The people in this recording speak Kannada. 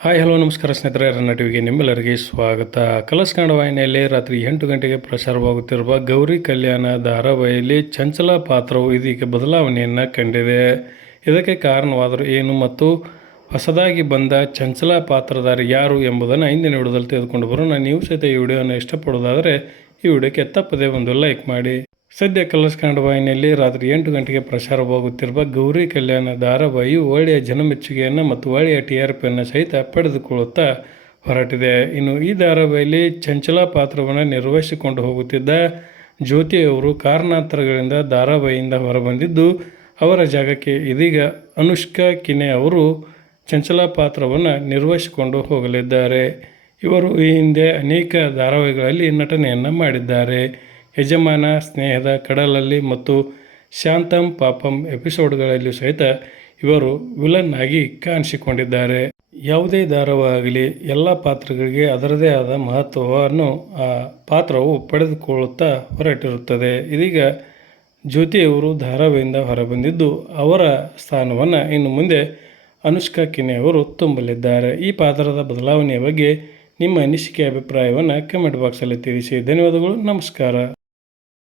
ಹಾಯ್ ಹಲೋ ನಮಸ್ಕಾರ ಸ್ನೇಹಿತರೆ, ರನ್ನ ಟಿವಿಗೆ ನಿಮ್ಮೆಲ್ಲರಿಗೆ ಸ್ವಾಗತ. ಕಲರ್ಸ್ ಕನ್ನಡ ವಾಹಿನಿಯಲ್ಲಿ ರಾತ್ರಿ 8 ಗಂಟೆಗೆ ಪ್ರಸಾರವಾಗುತ್ತಿರುವ ಗೌರಿ ಕಲ್ಯಾಣ ಧಾರಾವಾಹಿಯಲ್ಲಿ ಚಂಚಲ ಪಾತ್ರವು ಇದೀಗ ಬದಲಾವಣೆಯನ್ನು ಕಂಡಿದೆ. ಇದಕ್ಕೆ ಕಾರಣವಾದರೂ ಏನು ಮತ್ತು ಹೊಸದಾಗಿ ಬಂದ ಚಂಚಲ ಪಾತ್ರಧಾರಿ ಯಾರು ಎಂಬುದನ್ನು ಇಂದಿನ ವಿಡಿಯೋದಲ್ಲಿ ತೆಗೆದುಕೊಂಡು ಬರೋಣ. ನೀವು ಸಹಿತ ಈ ವಿಡಿಯೋನ ಇಷ್ಟಪಡೋದಾದರೆ ಈ ವಿಡಿಯೋಕ್ಕೆ ತಪ್ಪದೇ ಒಂದು ಲೈಕ್ ಮಾಡಿ. ಸದ್ಯ ಕಲರ್ಸ್ ಕನ್ನಡ ವಾಹಿನಿಯಲ್ಲಿ ರಾತ್ರಿ 8 ಗಂಟೆಗೆ ಪ್ರಸಾರವಾಗುತ್ತಿರುವ ಗೌರಿ ಕಲ್ಯಾಣ ಧಾರಾವಾಹಿಯು ಒಳ್ಳೆಯ ಜನಮೆಚ್ಚುಗೆಯನ್ನು ಮತ್ತು ಒಳ್ಳೆಯ TRPಯನ್ನು ಸಹಿತ ಪಡೆದುಕೊಳ್ಳುತ್ತಾ ಹೊರಟಿದೆ. ಇನ್ನು ಈ ಧಾರಾವಾಹಿಯಲ್ಲಿ ಚಂಚಲ ಪಾತ್ರವನ್ನು ನಿರ್ವಹಿಸಿಕೊಂಡು ಹೋಗುತ್ತಿದ್ದ ಜ್ಯೋತಿಯವರು ಕಾರಣಾಂತರಗಳಿಂದ ಧಾರಾವಾಹಿಯಿಂದ ಹೊರಬಂದಿದ್ದು, ಅವರ ಜಾಗಕ್ಕೆ ಇದೀಗ ಅನುಷ್ಕಾ ಕಿನೆ ಅವರು ಚಂಚಲ ಪಾತ್ರವನ್ನು ನಿರ್ವಹಿಸಿಕೊಂಡು ಹೋಗಲಿದ್ದಾರೆ. ಇವರು ಈ ಹಿಂದೆ ಅನೇಕ ಧಾರಾವಾಹಿಗಳಲ್ಲಿ ನಟನೆಯನ್ನು ಮಾಡಿದ್ದಾರೆ. ಯಜಮಾನ, ಸ್ನೇಹದ ಕಡಲಲ್ಲಿ ಮತ್ತು ಶಾಂತಂ ಪಾಪಂ ಎಪಿಸೋಡ್ಗಳಲ್ಲಿಯೂ ಸಹಿತ ಇವರು ವಿಲನ್ ಆಗಿ ಕಾಣಿಸಿಕೊಂಡಿದ್ದಾರೆ. ಯಾವುದೇ ಧಾರಾವಾಹಿ ಆಗಲಿ, ಎಲ್ಲ ಪಾತ್ರಗಳಿಗೆ ಅದರದೇ ಆದ ಮಹತ್ವವನ್ನು ಆ ಪಾತ್ರವು ಪಡೆದುಕೊಳ್ಳುತ್ತಾ ಹೊರಟಿರುತ್ತದೆ. ಇದೀಗ ಜ್ಯೋತಿಯವರು ಧಾರಾವಾಹಿಯಿಂದ ಹೊರಬಂದಿದ್ದು, ಅವರ ಸ್ಥಾನವನ್ನು ಇನ್ನು ಮುಂದೆ ಅನುಷ್ಕಾ ಕಿನೆ ಅವರು ತುಂಬಲಿದ್ದಾರೆ. ಈ ಪಾತ್ರದ ಬದಲಾವಣೆಯ ಬಗ್ಗೆ ನಿಮ್ಮ ಅನಿಸಿಕೆ, ಅಭಿಪ್ರಾಯವನ್ನು ಕಮೆಂಟ್ ಬಾಕ್ಸಲ್ಲಿ ತಿಳಿಸಿ. ಧನ್ಯವಾದಗಳು, ನಮಸ್ಕಾರ.